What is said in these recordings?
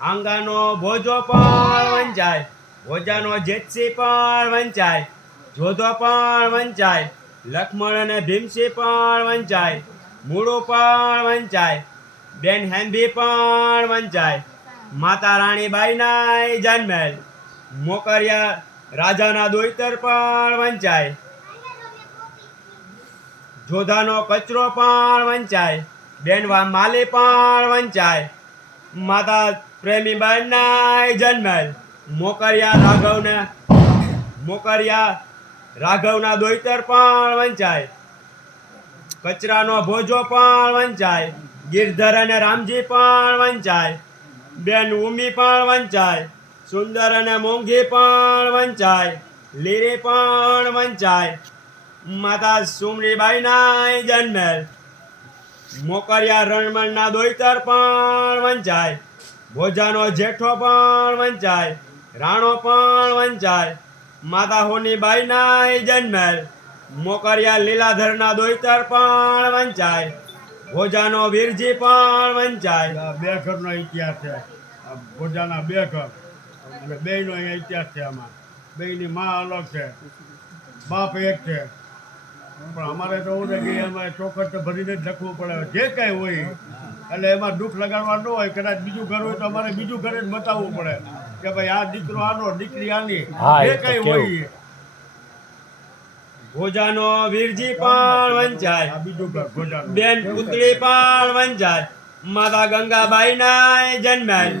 આંગાનો ભોજો પણ વંચાય, ભોજાનો જેતસી પણ વંચાય, જોધો પણ વંચાય, લક્ષ્મણ અને ભીમસી પણ વંચાય, મૂળો પણ વંચાય, બેન હેમ્ભી પણ વંચાય, માતા રાણીબાઈના જન્મેલ, મોકરિયા રાજાના દોઈતર પણ વંચાય, જોધાનો કચરો પણ વંચાય, બેન માલી પણ વંચાય, માતા પ્રેમીબાઈના જન્મેલ, મોકરિયા રાઘવના દોઈતર પણ વંચાય, કચરાનો ભોજો પણ વંચાય, ગિરધર અને રામજી પણ વંચાય, બેન ઉમી પણ વંચાય, સુંદર અને મોંઘી પણ વંચાય, લીરી પણ વંચાય, માતા સુમરીબાઈના જન્મેલ, મોકરિયા રણમણના દોઈતર પણ વંચાય, ભોજાનો જેઠો પણ વંચાય, રાણો પણ વંચાય, માતા હોનીબાઈના જન્મેલ, મોકરિયા લીલાધરના દોઈતર પણ વંચાય, ભોજાનો વીરજી પણ વંચાય. બે ઘરનો ઇતિહાસ છે. ભોજાના બે ઘર અને બેયનો અહીંયા ઇતિહાસ છે. આમાં બેયની માં અલગ છે, બાપ એક છે. પણ અમારે તો એવું છે કે એમાં ચોખટ ભરીને જ લખવું પડે જે કાંઈ હોય. એટલે એમાં દુઃખ લગાડવા ન હોય. કદાચ બીજું ઘર હોય તો અમારે બીજું ઘરે જ બતાવવું પડે કે ભાઈ આ દીકરો આનો, દીકરી આની, જે કાંઈ હોય. ભોજાનો વીરજી પણ વંચાય, બીજું ઘર ભોજાનું. બેન પુતળી પણ વંચાય, માતા ગંગાબાઈના જન્મેલ,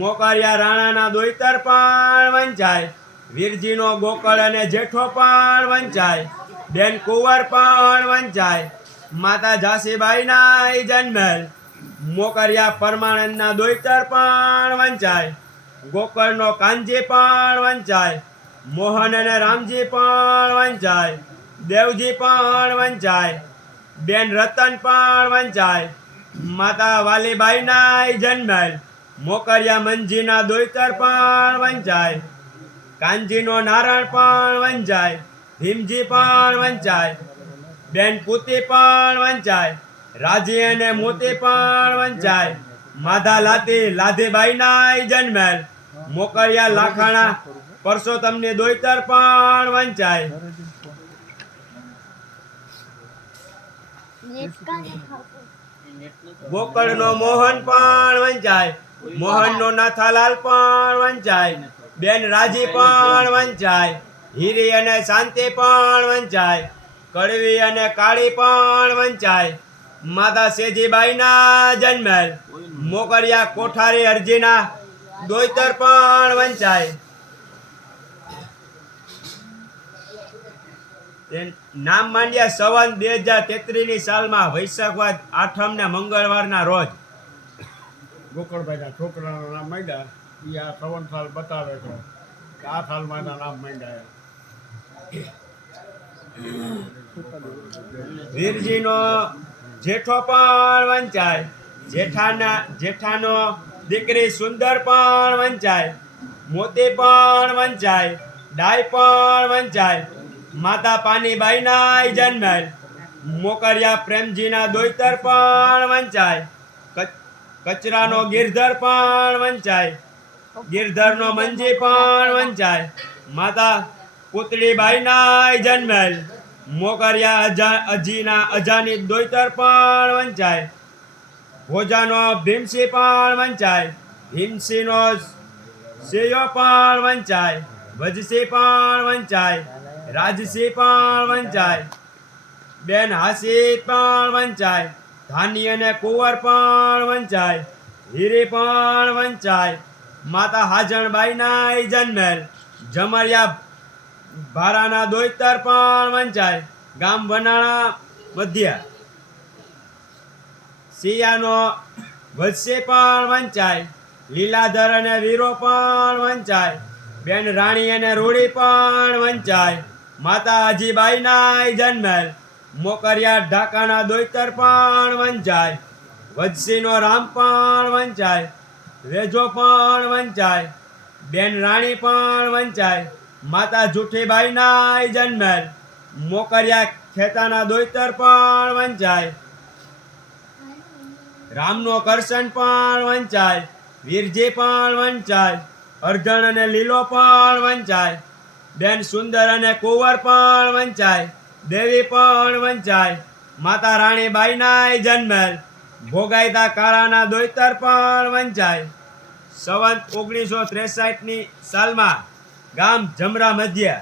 મોકરિયા રાણાના દોઈતર પણ વંચાય, વીરજીનો ગોકળ અને જેઠો પણ વંચાય, બેન કુંવર પણ વંચાય, માતા ઝાંસીબાઈના જન્મેલ, મોકરિયા પરમાનંદના દોઈતર પણ વંચાય, ગોકળનો કાનજી પણ વંચાય, મોહન અને રામજી પણ વંચાય, દેવજી પણ વંચાય, બેન રતન પણ વંચાય, માતા વાલીબાઈના જન્મેલ, મોકરિયા મંજીના દોઈતર પણ વંચાય, કાનજીનો નારણ પણ વંચાય, ભીમજી પણ વંચાય, બેન પૂતી પણ વંચાય, રાજી અને મોતી પણ વંચાય, માધા લાધીબાઈના જન્મેલ, મોકરિયા લાખાણા પરસોત્તમની દોઈતર પણ વંચાય. ગોકળનો મોહન પણ વંચાય, મોહનનો નાથાલાલ પણ વંચાય, બેન રાજી પણ વંચાય, હીરી અને શાંતિ પણ વંચાય, કડવી અને કાળી પણ વંચાય, માતા સેજીબાઈના જન્મેલ, મોકરિયા કોઠારી અરજીના દોઈતર પણ વંચાય. નામ માંડ્યા સંવત 2033 સાલમાં વૈશાખ 8 ને મંગળવારના રોજ. ગોકળભાઈના છોકરાના નામ માંડ્યા. એ આ 54 સાલ બતાવે છે કે આ સાલમાં એના નામ માંડ્યા. વીરજીનો જેઠો પણ વંચાય, જેઠાનો દીકરી સુંદર પણ વંચાય, મોતી પણ વંચાય, ડાય પણ વંચાય, માતા પાનીબાઈના જન્મેલ, મોકરિયા પ્રેમજીના દોઈતર પણ વંચાય, કચરાનો ગિરધર પણ વંચાય, ગિરધરનો મંજી પણ વંચાય, માતા પુતળીબાઈના જન્મેલ, મોકરિયા અજાની દોઈતર પણ વંચાય, ભોજાનો ભીમસી પણ વંચાય, ભીમસીનો સિંહો પણ વંચાય, વજસી પણ વંચાય, રાજસી પણ વંચાય, બેન હાસી પણ વંચાય, ધાની અને કુંવર પણ વંચાય, હીરી પણ વંચાય, માતા હાજણબાઈના જન્મેલ, જમરિયા ભારાના દોઈતર પણ વંચાય, ગામ વનાળા મધ્યા, સિયાનો વજસી પણ વંચાય, લીલાધર અને વીરો પણ વંચાય, બેન રાણી અને રૂડી પણ વંચાય માતા અજીબાઈના જન્મેલ મોકરિયા ઢાકાના દોઈતર પણ વંચાય વજસીનો રામ પણ વંચાય વેજો પણ વંચાય બેન રાણી પણ વંચાય માતા જુઠીબાઈના જન્મેલ મોકરિયા ખેતાના દોઈતર પણ વંચાય રામનો કરશન પણ વંચાય વીરજી પણ વંચાય અર્જણ અને લીલો પણ વંચાય બેન સુંદર અને કુંવર પણ વંચાય દેવી પણ વંચાય માતા રાણીબાઈના જન્મેલ ભોગાઈતા કાળાના દોઈતર પણ વંચાય સંવંત 1963 સાલમાં ગામ જમરા મધ્ય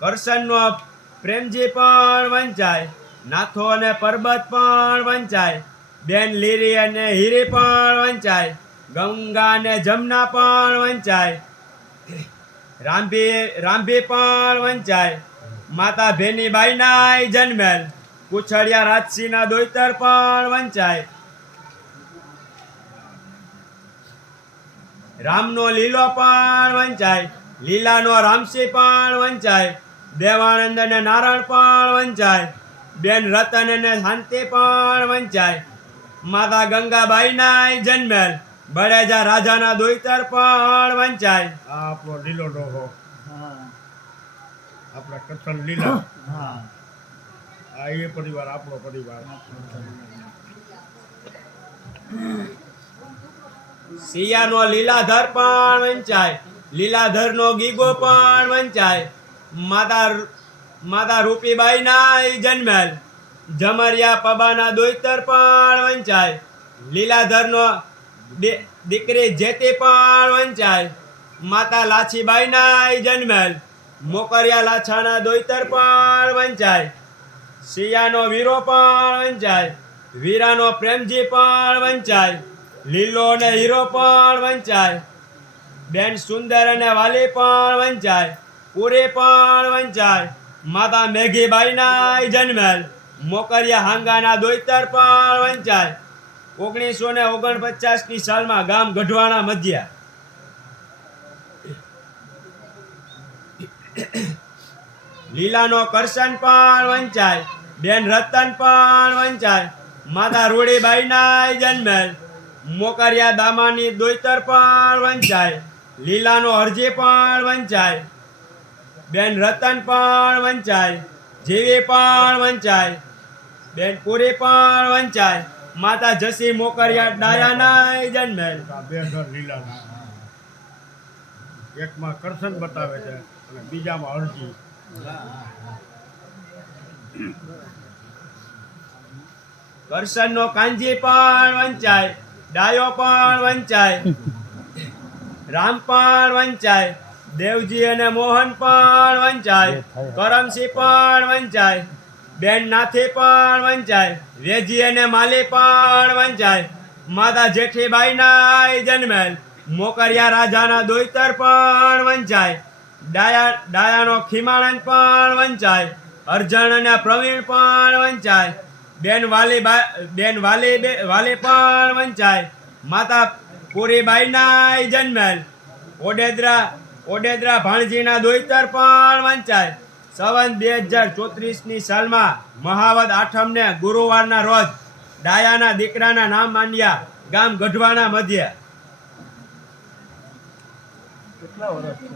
કરશનનો પ્રેમજી પણ વંચાય નાથો અને પરબત પણ વંચાય બેન લીરી અને હીરી પણ વંચાય ગંગા અને જમના પણ વંચાય રાંભી પણ વંચાય માતા ભેનીબાઈના જન્મેલ કુછડિયા રાજસિંહના દોઈતર પણ વંચાય રામનો લીલો પણ વંચાય લીલાનો રામસિંહ પણ વંચાય દેવાનંદ અને નારાયણ પણ વંચાય બેન રતન અને શાંતિ પણ વંચાય માતા ગંગાબાઈના જન્મેલ બળેજા રાજાના દોઈતર પણ વંચાય આ આપણો લીલો ડોહો હા આપણા કરશન લીલા હા આ એ પરિવાર આપણો પરિવાર સિયાનો લીલાધર પણ વંચાય લીલાધરનો ગીગો પણ વંચાય માતા રૂપીબાઈના જન્મેલ જમરિયા પબાના દોઈતર પણ વંચાય લીલાધરનો દીકરી જેતી પણ વંચાય માતા લાછીબાઈના જન્મેલ મોકરિયા લાછાના દોઈતર પણ વંચાય સિયાનો વીરો પણ વંચાય વીરાનો પ્રેમજી પણ વંચાય લીલો અને હીરો પણ વંચાય બેન સુંદર અને વાલી પણ વંચાય પૂરી પણ વંચાય માતા મેઘીબાઈના જન્મેલ મોકરિયા હાંગાના દોઈતર પણ વંચાય 1949 સાલમાં ગામ ગઢવાણા મધ્ય લીલાનો કરશન પણ વંચાય બેન રતન પણ વંચાય માતા રૂડીબાઈના જન્મેલ મોકરિયા દામાની દોઈતર પણ વંચાય લીલાનો હરજી પણ વંચાય બેન રતન પણ વંચાય જીવી પણ વંચાય બેન પૂરી પણ વંચાય માતા જસી મોકરિયા ડાયાના જન્મેલ આ બે ઘર લીલાના એકમાં કરશન બતાવે છે અને બીજામાં અરજી કરશનનો કાંજી પણ વંચાય ડાયો પણ વંચાય રામ પણ વંચાય દેવજી અને મોહન પણ વંચાય કરમસિંહ પણ વંચાય બેન નાથી પણ વંચાય વેજી અને માલી પણ વંચાય માતા જેઠીબાઈના જન્મેલ મોકરિયા રાજાના દોઈતર પણ વંચાય ડાયાનો ખીમાનંદ પણ વંચાય અર્જણ અને પ્રવીણ પણ વંચાય બેન વાલી પણ વંચાય માતા પૂરીબાઈના જન્મેલ ઓડેદરા ભાણજીના દોઈતર પણ વંચાય સંવંત 2034 સાલમાં મહાવદ આઠમને ગુરુવારના રોજ ડાયાના દીકરાના નામ માંડ્યા ગામ ગઢવાણા મધ્ય કેટલા વર્ષ છે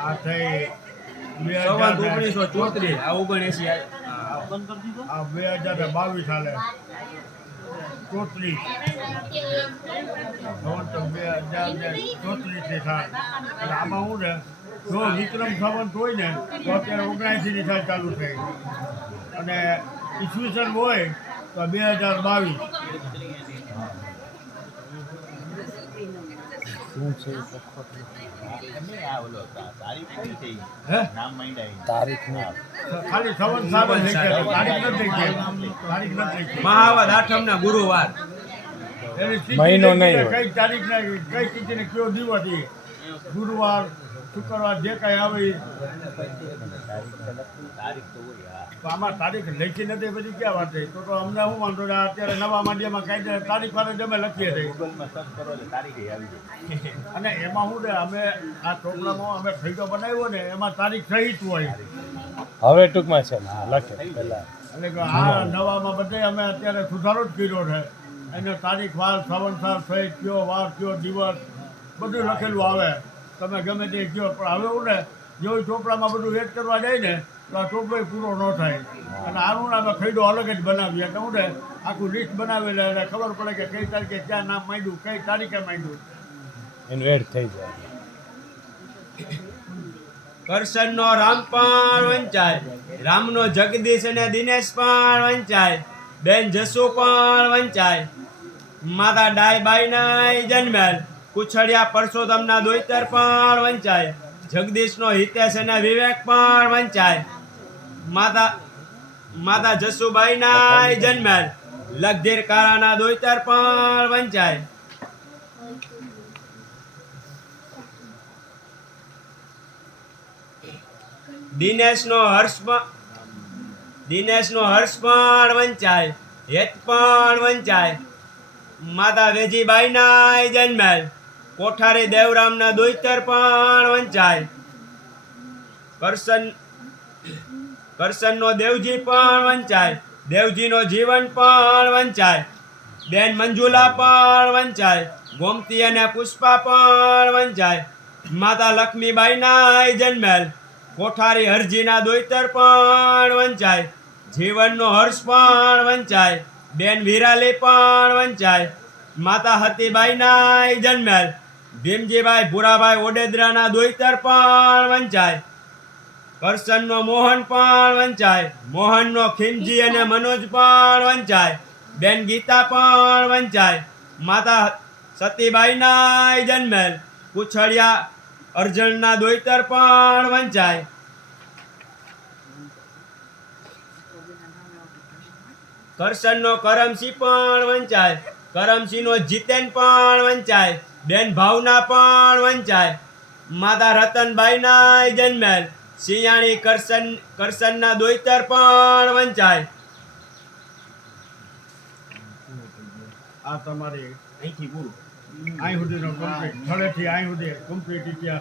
આ થઈ સંવંત 1934 આ 79 બંધ કરી દીધો આ 2022 સાલે 34 2034 સાલ એટલે આમાં શું છે જો વિક્રમ સંવંત હોય ને તો અત્યારે 79 સાલ ચાલુ થઈ અને ઈસવીસન હોય તો 2022 શું છે હે? તારીખ ને ખાલી સંવંત સાબત થઈ ગયા તારીખ નથી થઈ તારીખ નથી થઈ મહાવદ આઠમના ગુરુવાર એની તિથિ મહિનો નથી નહીં કે કઈ તારીખ ના કઈ તિથિને કયો દિવસ એ ગુરુવાર શુક્રવાર જે કાંઈ આવે ઈ. તો આમાં તારીખ લખી નથી પછી ક્યાં વાત થઈ? તો અમને શું વાંધો છે? અત્યારે નવા માંડ્યામાં કાંઈ તારીખ વાળે જ અમે લખીએ છીએ. અને એમાં શું છે, અમે આ ચોપડામાં અમે ફાયદો બનાવ્યો ને એમાં તારીખ સહિત હોય. હવે ટૂંકમાં છે ને, હા, લખે પહેલા એટલે કે આ નવામાં બધે અમે અત્યારે સુધારો જ કર્યો છે. એને તારીખ વાર સવનસાર સહિત કયો વાર કયો દિવસ બધું લખેલું આવે. તમે ગમે તે કયો, પણ હવે હું ને જેવું ચોપડામાં બધું એડ કરવા જાય ને તો આ ચોપડો પૂરો ન થાય. અને આનું અમે ખરીદો અલગ જ બનાવીએ. એટલે હું ને આખું લિસ્ટ બનાવેલે એટલે ખબર પડે કે કઈ તારીખે ક્યાં નામ માંડ્યું, કઈ તારીખે માંડ્યું. એનું એડ થઈ જાય. કરશનનો રામ પણ વંચાય, રામનો જગદીશ અને દિનેશ પણ વંચાય, બેન જસુ પણ વંચાય, માતા ડાયબાઈના જન્મેલ, કુછડિયા પરસોત્તમના દોઈતર પણ વંચાય, જગદીશનો હિતેશ અને વિવેક પણ વંચાય, માતા જસુબાઈના જન્મેલ, લગધીર કારાના દોઈતર પણ વંચાય. દિનેશનો હર્ષ પણ વંચાય, હેત પણ વંચાય, માતા વેજીબાઈના જન્મેલ, કોઠારી દેવરામના દોઈતર પણ વંચાય, કરશનનો દેવજી પણ વંચાય, દેવજીનો જીવન પણ વંચાય, બેન મંજુલા પણ વંચાય, ગોમતી અને પુષ્પા પણ વંચાય, માતા લક્ષ્મીબાઈના જન્મેલ, કોઠારી હરજીના દોઈતર પણ વંચાય, જીવનનો હર્ષ પણ વંચાય, બેન વિરાલી પણ વંચાય, માતા હતીબાઈના જન્મેલ, ભીમજીભાઈ ભૂરાભાઈ ઓડેદરાના દોઈતર પણ વંચાય, કરશનનો મોહન પણ વંચાય, મોહનનો ખીમજી અને મનોજ પણ વંચાય, બેન ગીતા પણ વંચાય, માતા સતીબાઈના જન્મેલ, કુછડિયા અર્જણના દોઈતર પણ વંચાય. કરશનનો કરમસિંહ પણ વંચાય, કરમસિંહનો જીતેન પણ વંચાય, બેન ભાવના પણ વંચાય, માતા રતનબાઈના જન્મેલ, સિયાણી કરશનના દોઈતર પણ વંચાય. આ તમારી અહીંથી પૂરું અહીં સુધીનો કમ્પ્લીટ, સ્થળેથી અહીં સુધી કમ્પ્લીટ ઇતિહાસ